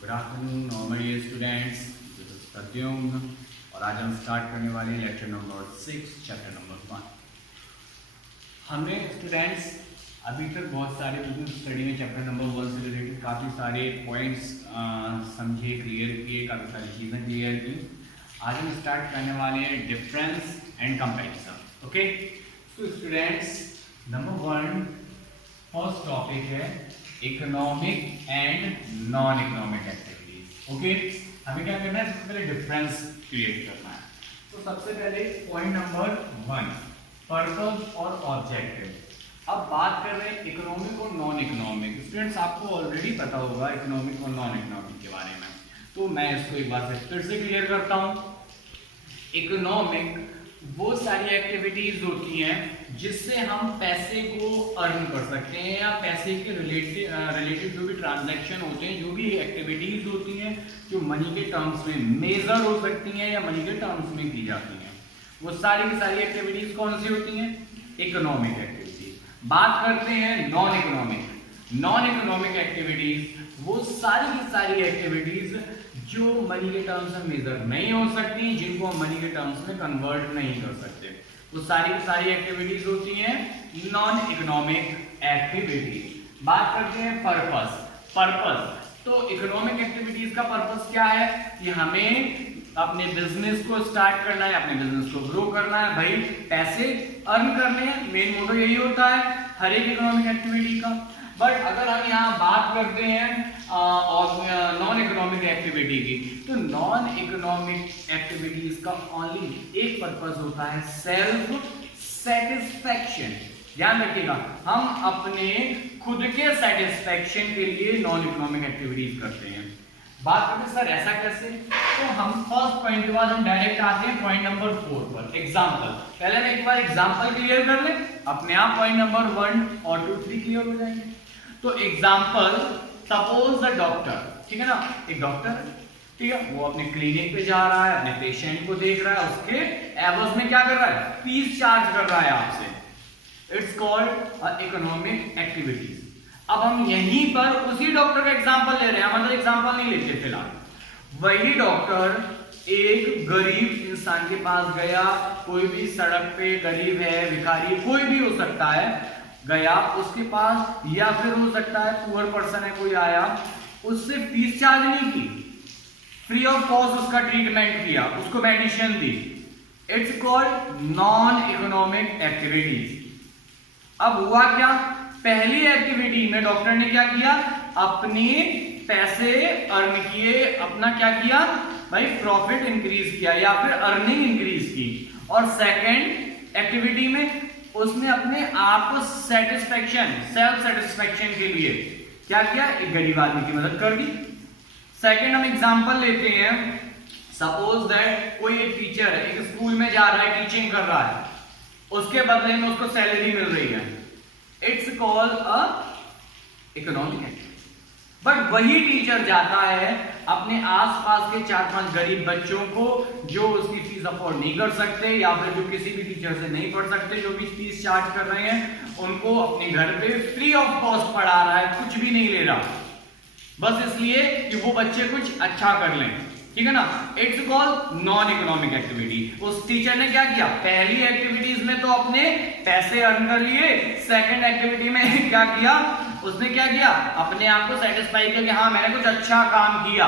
Good afternoon normal year students, this is Pradyumna और आज हम स्टार्ट करने वाले हैं लेक्चर नंबर 6 चैप्टर नंबर 1। हमने स्टूडेंट्स अभी तक बहुत सारे बिजनेस स्टडी में चैप्टर नंबर 1 से रिलेटेड काफ़ी सारे पॉइंट्स समझे, क्लियर किए, काफ़ी सारी चीज़ें क्लियर की। आज हम स्टार्ट करने वाले हैं डिफरेंस एंड कंपैरिजन। ओके, तो स्टूडेंट्स नंबर 1 फर्स्ट टॉपिक है economic and non economic activities. Okay, हमें क्या करना है, सबसे पहले डिफरेंस क्रिएट करना है। तो सबसे पहले पॉइंट नंबर 1 पर्पस और ऑब्जेक्टिव। अब बात कर रहे हैं इकोनॉमिक और नॉन इकोनॉमिक। स्टूडेंट्स आपको ऑलरेडी पता होगा इकोनॉमिक और नॉन इकोनॉमिक के बारे में, तो मैं इसको एक बार फिर से क्लियर करता हूँ। इकोनॉमिक वो सारी एक्टिविटीज होती हैं जिससे हम पैसे को अर्न कर सकते हैं या पैसे के रिलेटेड जो भी ट्रांजैक्शन होते हैं, जो भी एक्टिविटीज होती हैं जो मनी के टर्म्स में मेजर हो सकती हैं या मनी के टर्म्स में की जाती हैं, वो सारी की सारी एक्टिविटीज कौन सी होती हैं? Economic activities. बात करते हैं non economic. Non economic activities वो सारी की सारी एक्टिविटीज जो मनी के टर्म्स में मेजर नहीं हो सकती, जिनको हम मनी के टर्म्स में कन्वर्ट नहीं कर सकते, वो सारी की सारी एक्टिविटीज होती हैं नॉन इकोनॉमिक एक्टिविटीज। बात करते हैं पर्पस। तो इकोनॉमिक एक्टिविटीज का पर्पस क्या है कि हमें अपने बिजनेस को स्टार्ट करना है, अपने बिजनेस को ग्रो करना है, भाई पैसे अर्न करने हैं। मेन मोटो यही होता है हर एक इकोनॉमिक एक्टिविटी का। बट अगर हम यहाँ बात करते हैं नॉन इकोनॉमिक एक्टिविटी की, तो नॉन इकोनॉमिक एक्टिविटीज का ओनली एक पर्पस होता है, सेल्फ सेटिस्फैक्शन। ध्यान रखिएगा, हम अपने खुद के सेटिस्फैक्शन के लिए नॉन इकोनॉमिक एक्टिविटीज करते हैं। बात करते हैं सर ऐसा कैसे, तो हम फर्स्ट पॉइंट के बाद हम डायरेक्ट आते हैं पॉइंट नंबर 4 पर, एग्जांपल। पहले हम एक बार एग्जांपल क्लियर कर लें, अपने आप पॉइंट नंबर 1 और 2 3 क्लियर हो जाएंगे। तो एग्जांपल, सपोज द डॉक्टर, ठीक है ना, एक डॉक्टर है, ठीक है, वो अपने क्लिनिक पे जा रहा है, अपने पेशेंट को देख रहा है, उसके एवज में क्या कर रहा है, फीस चार्ज कर रहा है आपसे। It's called economic activities. अब हम यहीं पर उसी डॉक्टर का एग्जांपल ले रहे हैं, हम अदर एग्जांपल नहीं लेते फिलहाल। वही डॉक्टर एक गरीब इंसान के पास गया, कोई भी सड़क पे गरीब है, भिखारी, कोई भी हो सकता है, गया उसके पास, या फिर हो सकता है पुअर पर्सन है कोई आया, उससे फीस चार्ज नहीं की, फ्री ऑफ कॉस्ट उसका ट्रीटमेंट किया, उसको medicine the. It's called non economic activities. अब हुआ क्या, पहली एक्टिविटी में डॉक्टर ने क्या किया, अपने पैसे अर्न किए, अपना क्या किया भाई, प्रॉफिट इंक्रीज किया या फिर अर्निंग इंक्रीज की। और सेकंड एक्टिविटी में उसने अपने आप को सेटिस्फैक्शन, सेल्फ सेटिस्फैक्शन के लिए क्या किया, एक गरीब आदमी की मदद कर दी। सेकंड हम एग्जांपल लेते हैं, सपोज दैट कोई एक टीचर है, एक स्कूल में जा रहा है, टीचिंग कर रहा है, उसके बदले में उसको सैलरी मिल रही है। It's called a economic activity. But वही टीचर जाता है अपने आसपास के 4-5 गरीब बच्चों को जो उसकी फीस अफोर्ड नहीं कर सकते या फिर जो किसी भी टीचर से नहीं पढ़ सकते, जो भी फीस चार्ज कर रहे हैं, उनको अपने घर पे फ्री ऑफ कॉस्ट पढ़ा रहा है, कुछ भी नहीं ले रहा, बस इसलिए कि वो बच्चे कुछ अच्छा कर लें, ठीक है ना। It's called non economic activity. उस टीचर ने क्या किया, पहली एक्टिविटीज में तो अपने पैसे अर्न कर लिए, सेकंड एक्टिविटी में क्या किया, उसने क्या किया, अपने आप को सेटिस्फाई किया कि हाँ मैंने कुछ अच्छा काम किया।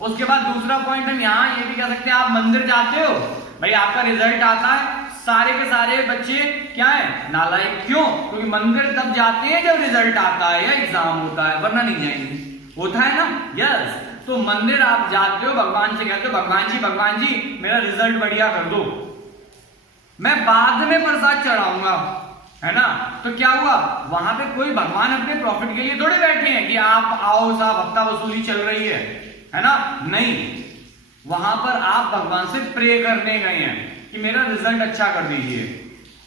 उसके बाद दूसरा पॉइंट हम यहाँ ये भी कह सकते हैं, आप मंदिर जाते हो, भाई आपका रिजल्ट आता है, सारे के सारे बच्चे क्या है, नालायक। क्यों? क्योंकि मंदिर तब जाते हैं जब रिजल्ट आता है या एग्जाम होता है, वरना नहीं जाएंगे, होता है ना। यस, तो मंदिर आप जाते हो, भगवान से कहते हो भगवान जी मेरा रिजल्ट बढ़िया कर दो, मैं बाद में प्रसाद चढ़ाऊंगा, है ना। तो क्या हुआ, वहां पे कोई भगवान अपने प्रॉफिट के लिए थोड़े बैठे हैं कि आप आओ साहब हफ्ता वसूली चल रही है ना, नहीं, वहां पर आप भगवान से प्रे करने गए हैं कि मेरा रिजल्ट अच्छा कर दीजिए।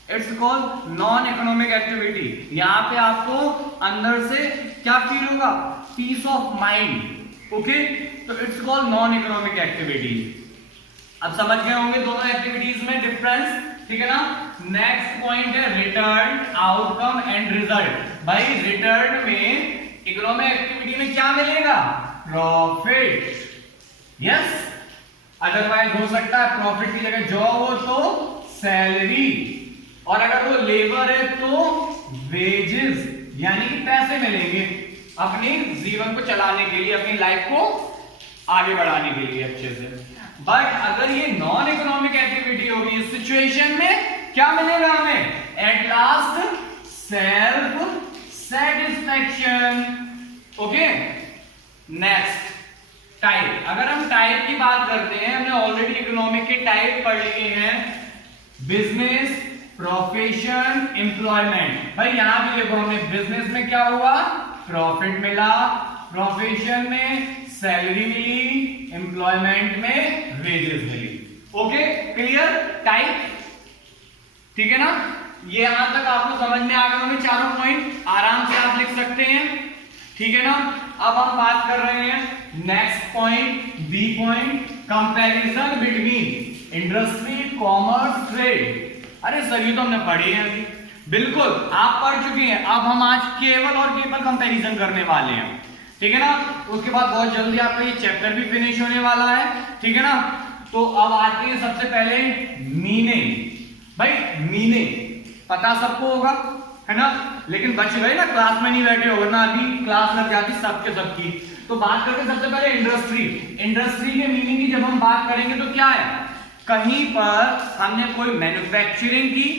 It's called non economic activity. यहां पे आपको अंदर से क्या फील होगा, पीस ऑफ माइंड। ओके, तो it's called non economic activity. अब समझ गए होंगे दोनों एक्टिविटीज में डिफरेंस, ठीक है ना। नेक्स्ट पॉइंट है रिटर्न, आउटकम एंड रिजल्ट। भाई रिटर्न में इकोनॉमिक एक्टिविटी में क्या मिलेगा? प्रॉफिट। यस, अदरवाइज हो सकता है प्रॉफिट की जगह जॉब हो तो सैलरी, और अगर वो लेबर है तो वेजेस, यानी कि पैसे मिलेंगे अपने जीवन को चलाने के लिए, अपनी लाइफ को आगे बढ़ाने के लिए अच्छे से। बट अगर ये नॉन इकोनॉमिक एक्टिविटी होगी इस सिचुएशन में क्या मिलेगा हमें? At last self satisfaction. Okay, next type. अगर हम टाइप की बात करते हैं, हमने ऑलरेडी इकोनॉमिक के टाइप पढ़ लिए हैं, बिजनेस, प्रोफेशन, एम्प्लॉयमेंट। भाई यहां भी देखो, हमने बिजनेस में क्या हुआ? प्रॉफिट मिला, प्रोफेशन में सैलरी मिली, एम्प्लॉयमेंट में वेजेस मिली। Okay, clear? टाइप, ठीक है ना? ये यहां तक आपको समझ में आ गए होंगे चारों पॉइंट, आराम से आप लिख सकते हैं, ठीक है ना? अब हम बात कर रहे हैं next point, B point, comparison between industry, commerce, trade. अरे सर ये तो हमने पढ़ी है अभी। बिल्कुल, आप पढ़ चुके हैं। अब हम आज केवल और केवल कंपैरिजन करने वाले हैं, ठीक है ना? उसके बाद बहुत जल्दी आपका ये चैप्टर भी फिनिश होने वाला है, ठीक है ना? तो अब आते हैं सबसे पहले मीनिंग। भाई मीनिंग पता सबको होगा, है ना? लेकिन बच गए ना, क्लास में नहीं बैठे हो ना, अभी क्लास लग जाती सबके सबकी। तो बात करते सबसे पहले इंडस्ट्री। इंडस्ट्री के मीनिंग की जब हम बात करेंगे तो क्या है? कहीं पर हमने कोई मैन्युफैक्चरिंग की,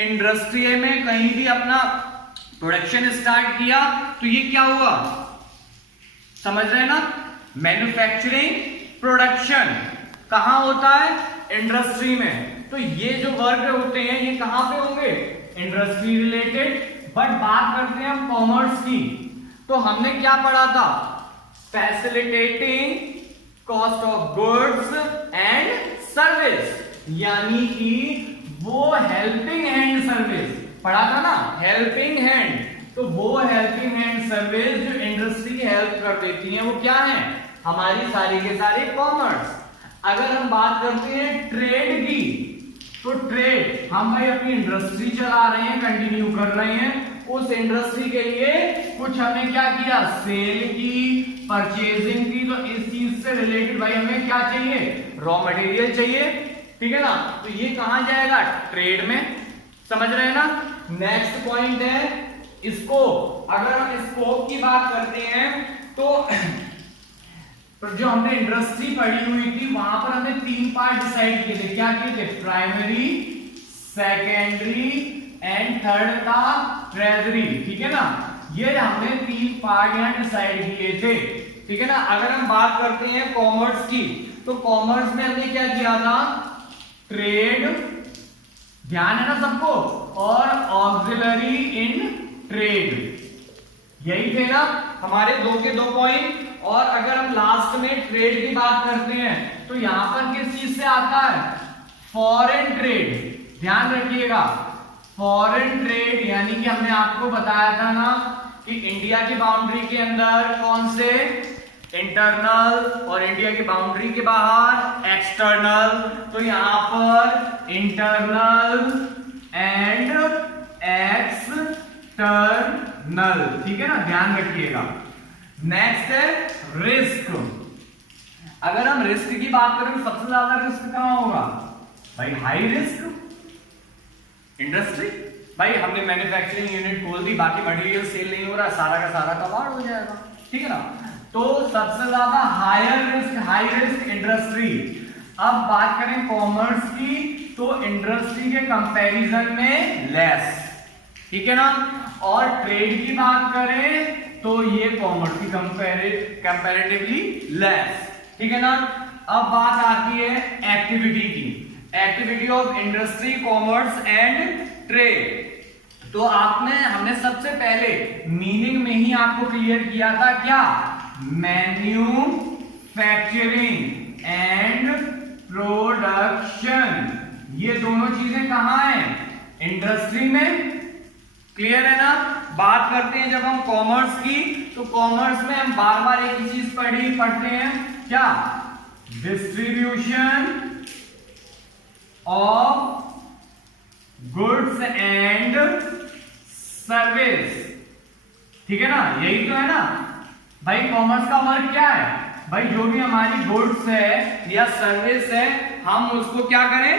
इंडस्ट्री में कहीं भी अपना प्रोडक्शन स्टार्ट किया, तो ये क्या हुआ? समझ रहे हैं ना? मैन्युफैक्चरिंग, प्रोडक्शन कहां होता है? इंडस्ट्री में। तो ये जो वर्ग होते हैं ये कहां पे होंगे? Industry related. बट बात करते हैं हम कॉमर्स की, तो हमने क्या पढ़ा था? Facilitating cost of goods and service, यानी कि वो हेल्पिंग हैंड सर्विस पढ़ा था ना, हेल्पिंग हैंड। तो वो हेल्पिंग हैंड सर्विस जो इंडस्ट्री की हेल्प कर देती है वो क्या है? हमारी सारी के सारे कॉमर्स। अगर हम बात करते हैं ट्रेड की, तो ट्रेड हम भाई अपनी इंडस्ट्री चला रहे हैं, कंटिन्यू कर रहे हैं, उस इंडस्ट्री के लिए कुछ हमने क्या किया? सेल की, परचेजिंग की। तो इस चीज से रिलेटेड भाई हमें क्या चाहिए? रॉ मटेरियल चाहिए, ठीक है ना? तो ये कहां जाएगा? ट्रेड में। समझ रहे हैं ना? नेक्स्ट पॉइंट है स्कोप। अगर हम स्कोप की बात करते हैं तो जो हमने इंडस्ट्री पढ़ी हुई थी वहां पर हमने 3 पार्ट डिसाइड किए थे। क्या किए थे? प्राइमरी, सेकेंडरी एंड थर्ड था ट्रेजरी, ठीक है ना? ये हमने 3 पार्ट यहां डिसाइड किए थे, ठीक है ना? अगर हम बात करते हैं कॉमर्स की, तो कॉमर्स में हमने क्या किया था? ट्रेड, ध्यान है ना सबको, और ऑक्सिलरी इन ट्रेड, यही थे ना हमारे 2 के 2 पॉइंट। और अगर हम लास्ट में ट्रेड की बात करते हैं तो यहां पर किस चीज से आता है? Foreign trade. ध्यान रखिएगा, फॉरेन ट्रेड, यानी कि हमने आपको बताया था ना कि इंडिया की बाउंड्री के अंदर कौन से? इंटरनल, और इंडिया की बाउंड्री के बाहर एक्सटर्नल। तो यहां पर इंटरनल एंड एक्सटर्नल, ठीक है ना? ध्यान रखिएगा। नेक्स्ट है रिस्क। अगर हम रिस्क की बात करें तो सबसे ज्यादा रिस्क कहां होगा? भाई हाई रिस्क इंडस्ट्री। भाई हमने मैन्युफैक्चरिंग यूनिट खोल दी, बाकी मटेरियल सेल नहीं हो रहा, सारा का सारा कबाड़ हो जाएगा, ठीक है ना? तो सबसे ज्यादा हाई रिस्क इंडस्ट्री। अब बात करें कॉमर्स की, तो इंडस्ट्री के कंपैरिजन में लेस, ठीक है ना? और ट्रेड की बात करें तो ये कॉमर्स की कंपैरेटिवली लेस, ठीक है ना? अब बात आती है एक्टिविटी की, activity of industry, commerce and trade. तो हमने सबसे पहले मीनिंग में ही आपको क्लियर किया था क्या? मैन्युफैक्चरिंग एंड प्रोडक्शन, ये दोनों चीजें कहां हैं? इंडस्ट्री में। क्लियर है ना? बात करते हैं जब हम कॉमर्स की, तो कॉमर्स में हम बार बार एक ही चीज पढ़ते हैं क्या? Distribution of goods and service, ठीक है ना, यही तो है ना भाई। कॉमर्स का वर्क क्या है भाई, जो भी हमारी गुड्स है या सर्विस है हम उसको क्या करें,